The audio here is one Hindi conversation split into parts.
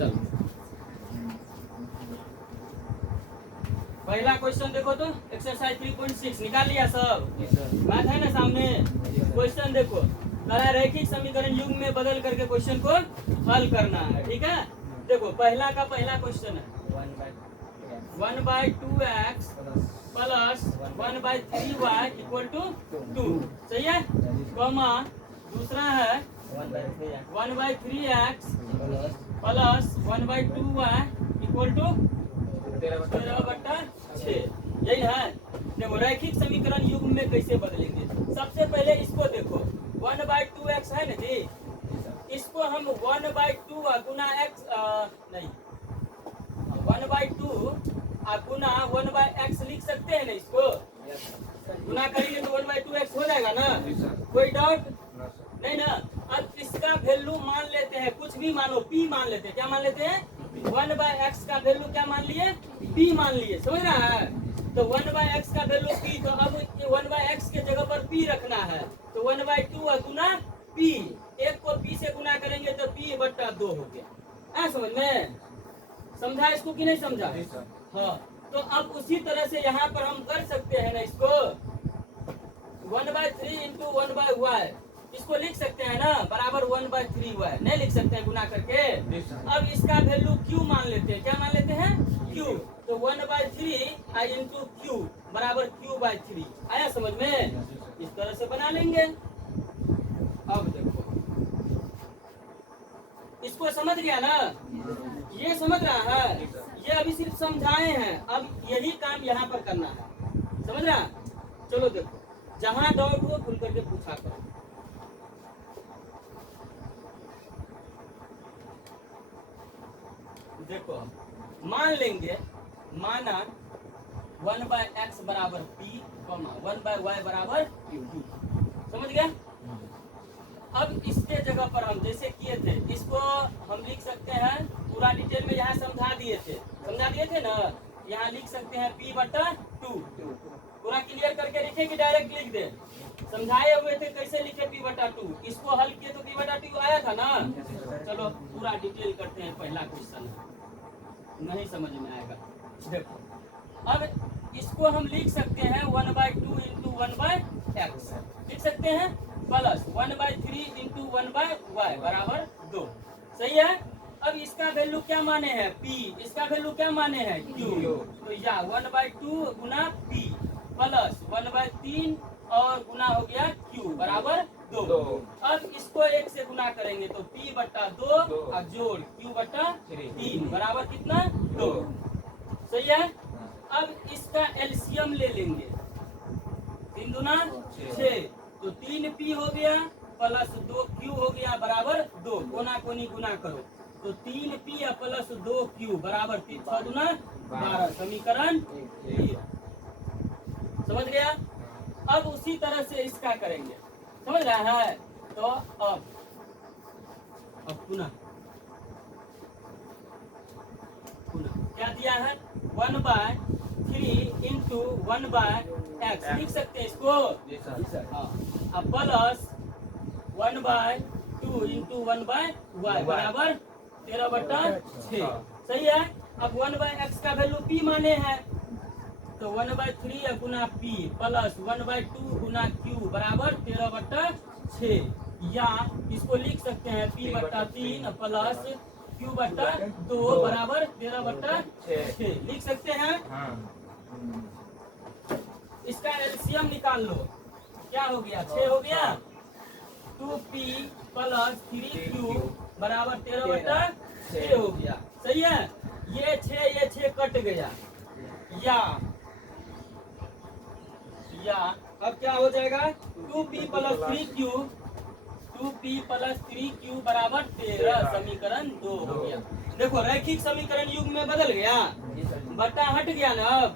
चलो पहला क्वेश्चन देखो तो एक्सरसाइज 3.6 निकाल लिया सब। बात है ना सामने। क्वेश्चन देखो, रैखिक समीकरण युग्म में बदल करके क्वेश्चन को हल करना है। ठीक है, देखो पहला का पहला क्वेश्चन है 1/2x plus 1/3y equal to 2। सही है, कॉमा दूसरा है 1/3x plus 1/2y equal to 13/6। यही है। देखो रैखिक समीकरण युग्म में कैसे बदलेंगे, सबसे पहले इसको देखो 1/2x है ना जी, इसको हम 1/2 गुना x नहीं 1/2 गुना 1/x लिख सकते हैं ना। इसको गुना करेंगे तो 1/2x हो जाएगा ना, कोई डाउट नहीं ना। अब इसका वैल्यू मान लेते हैं, कुछ भी मानो, p मान लेते हैं। क्या मान लेते हैं? 1/x का वैल्यू क्या मान लिए? p मान लिए। समझ रहा है? तो 1/x का वैल्यू p, तो अब 1/x के जगह पर p रखना है। तो 1/2 गुना p, एक को p से गुना करेंगे तो p/2 हो गया। समझ में समझा इसको कि नहीं समझा? हाँ, तो अब उसी तरह से यहाँ पर हम कर सकते हैं ना इसको 1/3 इंटू 1/y, इसको लिख सकते हैं ना, बराबर 1/3y। नहीं लिख सकते हैं गुना करके? अब इसका वैल्यू q मान लेते हैं। क्या मान लेते हैं? q। तो 1/3 इंटू q बराबर q/3। आया समझ में? इस तरह से बना लेंगे। अब देखो इसको समझ गया ना, ये समझ रहा है, ये अभी सिर्फ समझाए हैं, अब यही काम यहाँ पर करना है। समझ रहा? चलो देखो, जहां डाउट हो खुल करके पूछा करो। देखो मान लेंगे, माना 1/x बराबर p, 1/y बराबर q। समझ गया? अब इसके जगह पर हम जैसे किए थे, इसको हम लिख सकते हैं पूरा डिटेल में, यहाँ समझा दिए थे ना, यहाँ लिख सकते हैं p/2। पूरा क्लियर करके लिखे कि डायरेक्ट लिख दे? समझाए हुए थे कैसे लिखे p/2। इसको हल किए तो p/2 आया था ना। चलो पूरा डिटेल करते हैं। पहला क्वेश्चन नहीं समझ में आएगा। देखो अब इसको हम लिख सकते हैं 1/2 इंटू 1/x लिख सकते हैं, प्लस 1/3 इंटू 1/y बराबर 2। सही है। अब इसका वैल्यू क्या माने हैं? p। इसका वैल्यू क्या माने हैं? q। तो या 1/2 गुना p प्लस 1/3 और गुना हो गया q बराबर 2। अब इसको 1 से गुना करेंगे तो p/2 और जोड़ q/3 बराबर कितना? 2। सही है। अब इसका एलसीएम ले लेंगे, 3 दूना 6, तो 3p हो गया प्लस 2q हो गया बराबर 2। कोना कोनी गुना करो तो 3p प्लस 2q बराबर 6 दूना 12। समीकरण समझ गया? अब उसी तरह से इसका करेंगे। समझ रहा है? तो अब पुनः क्या दिया है? 1/3 इंटू 1/x लिख सकते हैं इसको। अब प्लस 1/2 इंटू 1/y बराबर 13/6। सही है। अब 1/x का वैल्यू p माने हैं, तो 1/3 गुना p प्लस 1/2 गुना q बराबर 13/6, या इसको लिख सकते हैं p/3 प्लस q/2 बराबर 13/6 लिख सकते हैं। इसका एलसीएम निकाल लो, क्या हो गया? 6 हो गया। 2p प्लस 3q बराबर 13/6 हो गया। सही है। ये 6 कट गया, या अब क्या हो जाएगा? 2p प्लस 3q बराबर 13। समीकरण 2 हो गया। देखो रैखिक समीकरण युग्म में बदल गया, बटा हट गया ना। अब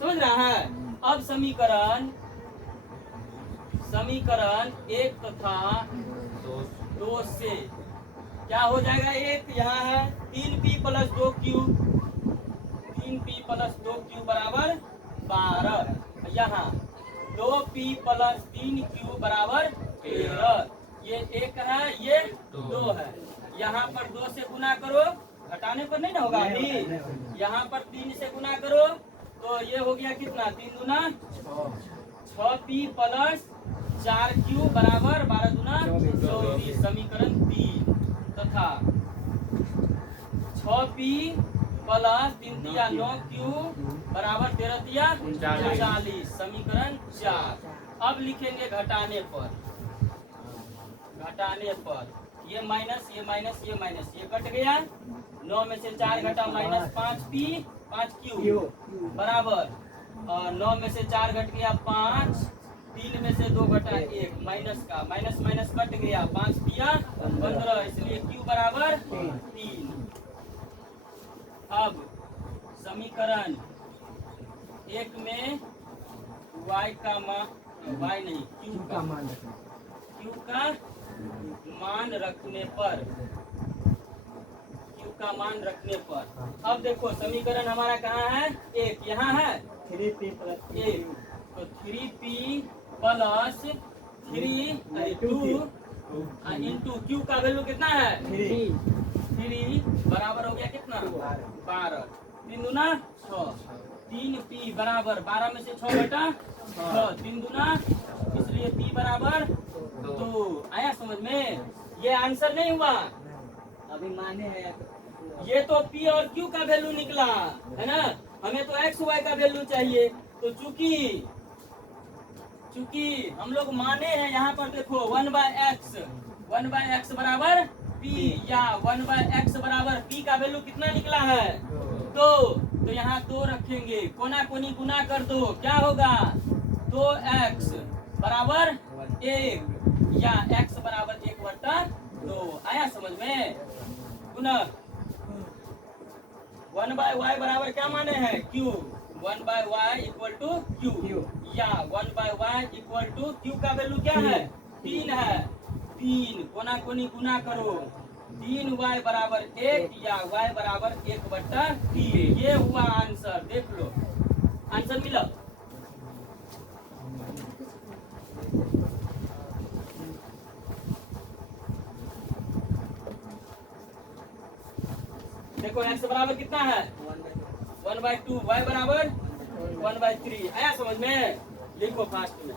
समझ रहा है? अब समीकरण 1 तथा 2 से क्या हो जाएगा? 1 यहाँ है 3p plus 2q, 3p plus 2q बराबर 12। यहाँ 2p प्लस 3q बराबर 13। ये 1 है, ये 2 है। यहाँ पर 2 से गुना करो घटाने पर नहीं ना होगा अभी। यहाँ पर 3 से गुना करो तो ये हो गया कितना, 3 दूना 6p प्लस 4q बराबर 12 दूना 24, समीकरण 3 तथा 6p प्लस 3 तिया 9q बराबर 13 तिया 39, समीकरण 4। अब लिखेंगे घटाने पर, घटाने पर ये माइनस ये माइनस ये माइनस ये कट गया, 9 में से 4 घटा माइनस 5p 5q बराबर 9 में से 4 घट गया 5, 3 में से 2 घटा 1, माइनस का माइनस माइनस कट गया, 5 दिया 15, इसलिए q बराबर 3। अब समीकरण 1 में y का मान, y नहीं q का मान, q का मान रखने पर, q का मान रखने पर अब देखो समीकरण हमारा कहाँ है, 1 यहाँ है 3p प्लस 1, तो 3p प्लस 2 इंटू क्यू का वैल्यू कितना है 3 बराबर हो गया कितना 12, 3 दूना 6, 3p बराबर 12 में से 6 घटा 6, 3 दूना, इसलिए p बराबर 2। आया समझ में, ये आंसर नहीं हुआ अभी माने है, ये तो p और q का वैल्यू निकला है ना, हमें तो x y का वैल्यू चाहिए। तो चूंकि हम लोग माने हैं, यहाँ पर देखो 1/x बराबर p, या 1/x बराबर p का वैल्यू कितना निकला है 2, तो यहाँ 2 रखेंगे, कोना कोनी गुना कर दो, क्या होगा 2x बराबर 1, या x बराबर 1/2। आया समझ में, गुना 1/y बराबर क्या माने हैं q, 1/y equal to q, या 1/y इक्वल टू q का वैल्यू क्या है 3 है, 3 कोना कोनी गुना करो, 3y बराबर 1 या y बराबर 1/3, ये हुआ आंसर। देख लो आंसर मिला। देखो x बराबर कितना है 1/2, y बराबर 1/3। आया समझ में, लिखो फास्ट में।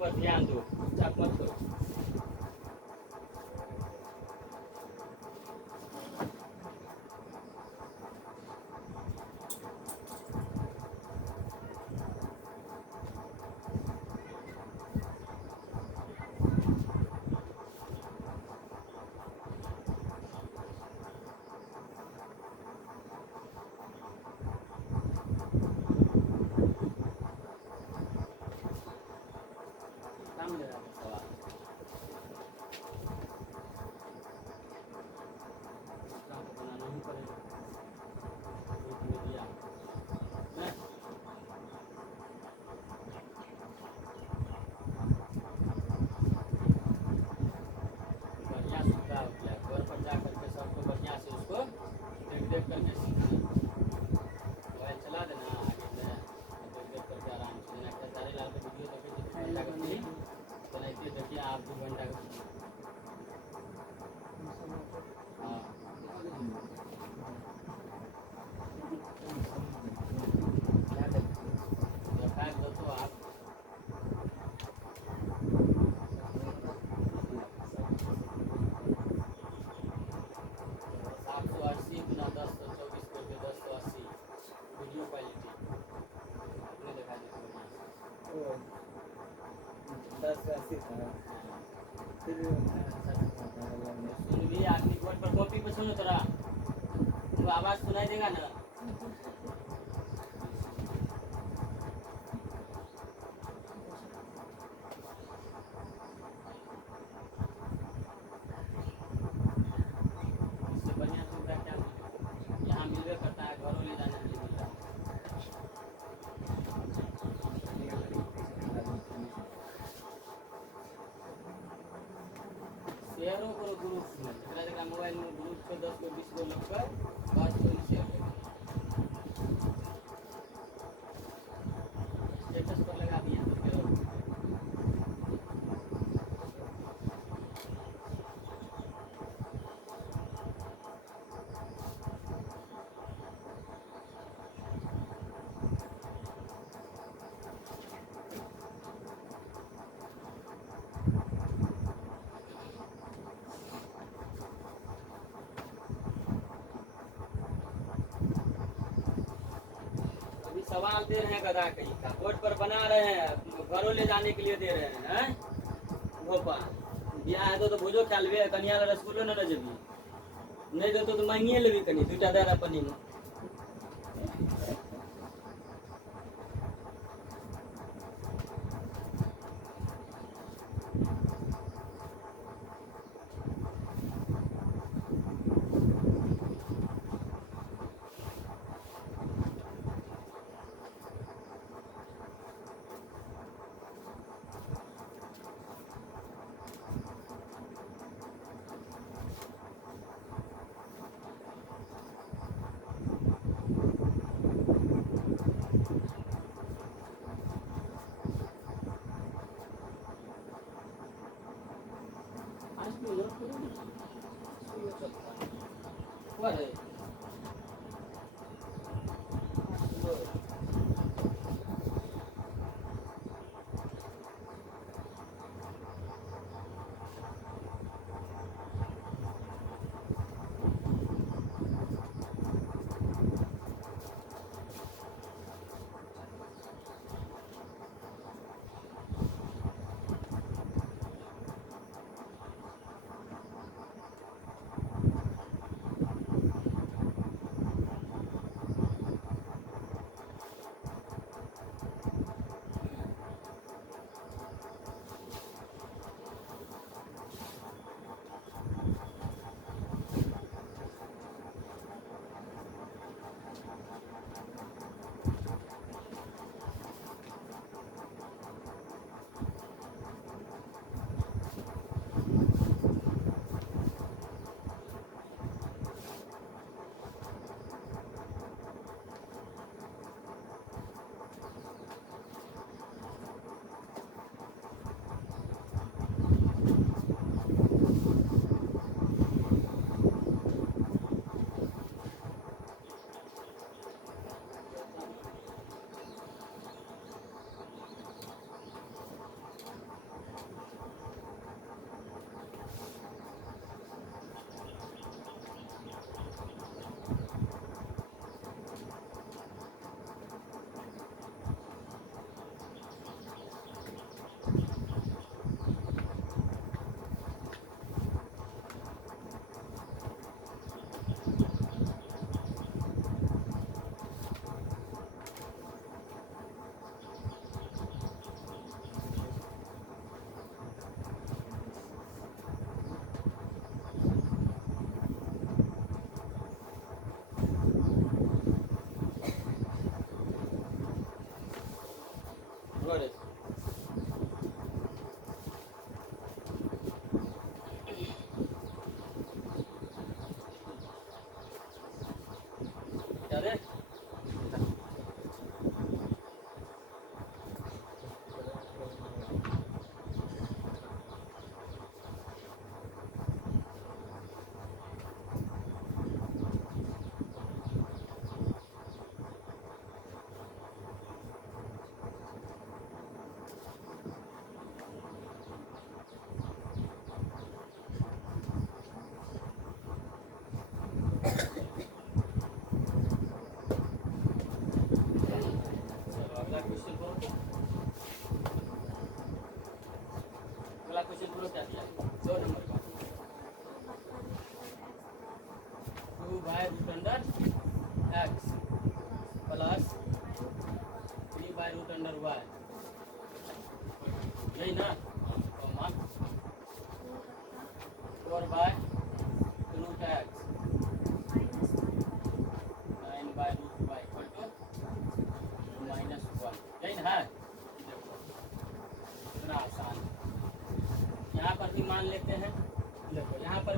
पर ध्यान दो, चाप मत करो। सुन भी आदमी बोर्ड पर कॉपी पे सुनो तोरा तो आवाज सुनाई देगा ना। इससे बढ़िया सुविधा क्या मिलेगा? यहाँ मिलवे करता है, घरों ले जाने के लिए मिलता है। शेयरों करो ग्रुप में, जरा जरा मोबाइल में ग्रुप पे 10 को 20 को लग कर बस कोई शेयर करो, स्टेटस पर लगा दिया तो फिर अभी सवाल दे रहे हैं गधा कहीं का, बोर्ड पर बना रहे हैं, घरों ले जाने के लिए दे रहे हैं। भोपाल बियाह है तो भोजो ख्याल भी कनिया रसगुल्लो न रजबी नहीं दो तो महंगी लेबी कनी दूटा दे रहा पनी में। What is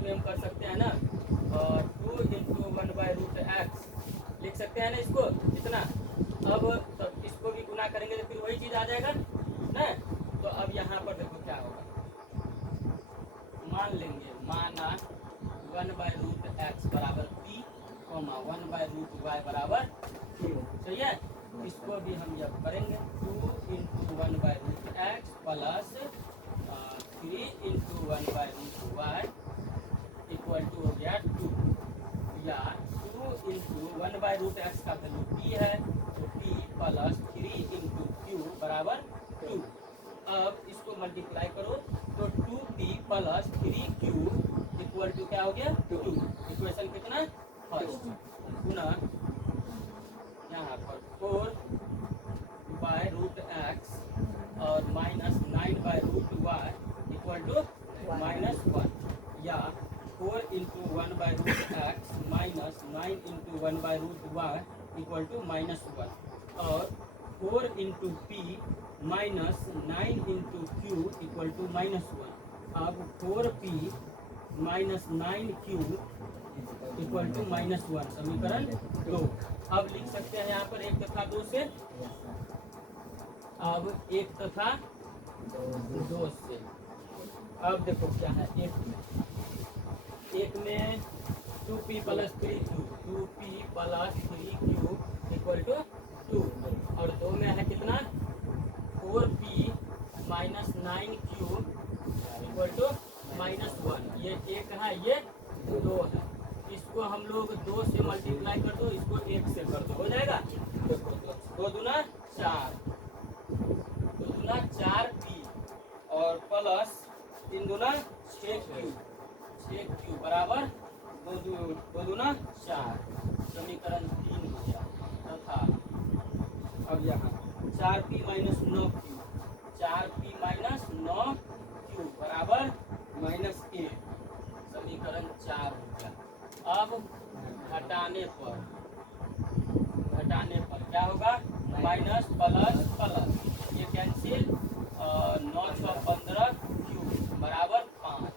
में हम कर सकते हैं ना, 2 इंटू 1/√x लिख सकते हैं ना इसको इतना। अब तब इसको भी गुना करेंगे तो फिर वही चीज आ जाएगा ना। तो अब यहाँ पर देखो क्या होगा, मान लेंगे माना 1/√x बराबर p, 1/√y बराबर q। सही है, इसको भी हम जब करेंगे 2 into 1/√x plus 3 into 1/√y equal to हो गया 2, या 2 इंटू 1/√x का वैल्यू p है तो p प्लस 3 इंटू q बराबर 2। अब इसको मल्टीप्लाई करो तो 2p plus 3q equal to क्या हो गया 2। इक्वेशन कितना फर्स्ट, पुनः यहाँ पर 4/√x और माइनस 9/√y इक्वल टू -1, या 4 into 1/√x minus 9 into 1/√y equal to -1, और 4 into p minus 9 into q equal to -1। अब 4p minus 9q equal to -1, समीकरण 2। अब लिख सकते हैं यहाँ पर 1 तथा 2 से, अब 1 तथा 2 से। अब देखो क्या है, एक में 2p plus 3q, 2p plus 3q equal to 2, और 2 में है कितना 4p minus 9q equal to -1। ये 1 है, ये 2 है। इसको हम लोग 2 से मल्टीप्लाई कर दो, इसको 1 से कर दो, हो जाएगा। देखो 2 दूना 4, 2 दूना 4p और प्लस 3 दूना 6q बराबर 2 दूना 4, समीकरण 3 हो गया। तथा अब यहाँ 4p minus 9q, 4p minus 9q बराबर -1, समीकरण 4 हो गया। अब घटाने पर क्या होगा, माइनस प्लस प्लस, ये कैंसिल, 9 6 15q बराबर 5,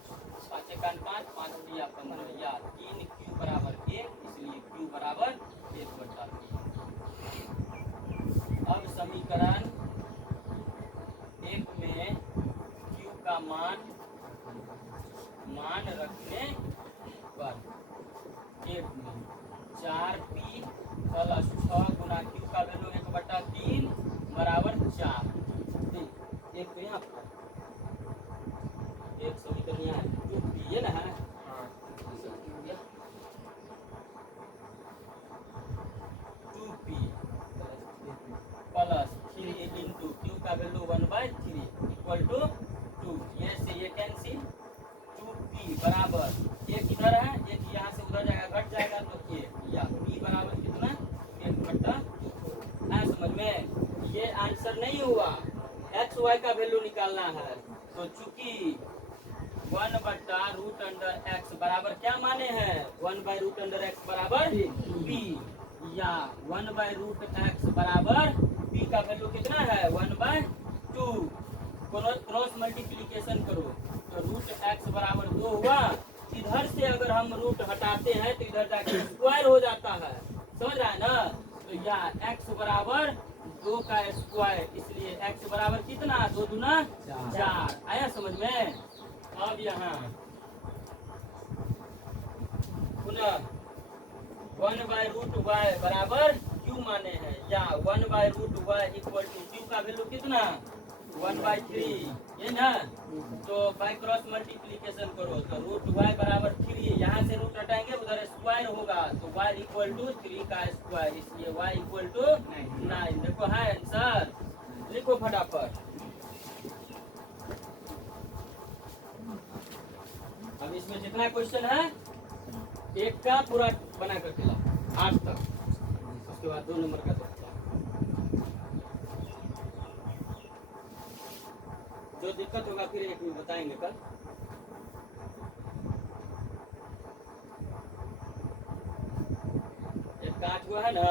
5 1 5, 5 दिया 15, या 3q बराबर 1, इसलिए q बराबर 1/3। अब समीकरण 1 में q का मान रखने पर 1 में 4p प्लस 6 गुना q का वैल्यू 1/3 बराबर 4। एक तो यहाँ पर एक समीकरण यहाँ है 2p, ये ना है, प्लस 3 इंटू q का वैल्यू 1/3 इक्वल टू 2, ये से ये कैंसिल, 2p बराबर 1 इधर है, 1 यहाँ से उधर जाएगा, घट जाएगा तो 1, या p बराबर कितना 1/2 है। समझ में, ये आंसर नहीं हुआ, x y का वैल्यू निकालना है। तो चूंकि 1/√x बराबर क्या माने हैं, 1/√x बराबर p, या 1/√x बराबर p का वैल्यू कितना है 1/2। क्रॉस मल्टीप्लीकेशन करो तो √x बराबर 2 हुआ। इधर से अगर हम रूट हटाते हैं तो इधर जाके स्क्वायर हो जाता है, समझ रहा है ना। तो या x बराबर 2 का स्क्वायर, इसलिए x बराबर कितना 2 दूना 4, आया समझ में। अब यहाँ पुनः 1/√y बराबर q माने हैं, या 1/√y इक्वल टू q का वैल्यू कितना 1/3, ये ना। तो बाय क्रॉस मल्टीप्लीकेशन करो तो √y बराबर 3, यहाँ से रूट हटाएंगे उधर स्क्वायर होगा तो y इक्वल टू 3 का स्क्वायर, इसलिए y इक्वल टू 9। देखो है आंसर, लिखो फटाफट। अब इसमें जितना क्वेश्चन है एक का पूरा बना करके लाओ 8 तक, उसके बाद 2 नंबर का देखते हैं। जो दिक्कत होगा फिर एक में बताएंगे कल। एक काट हुआ है ना।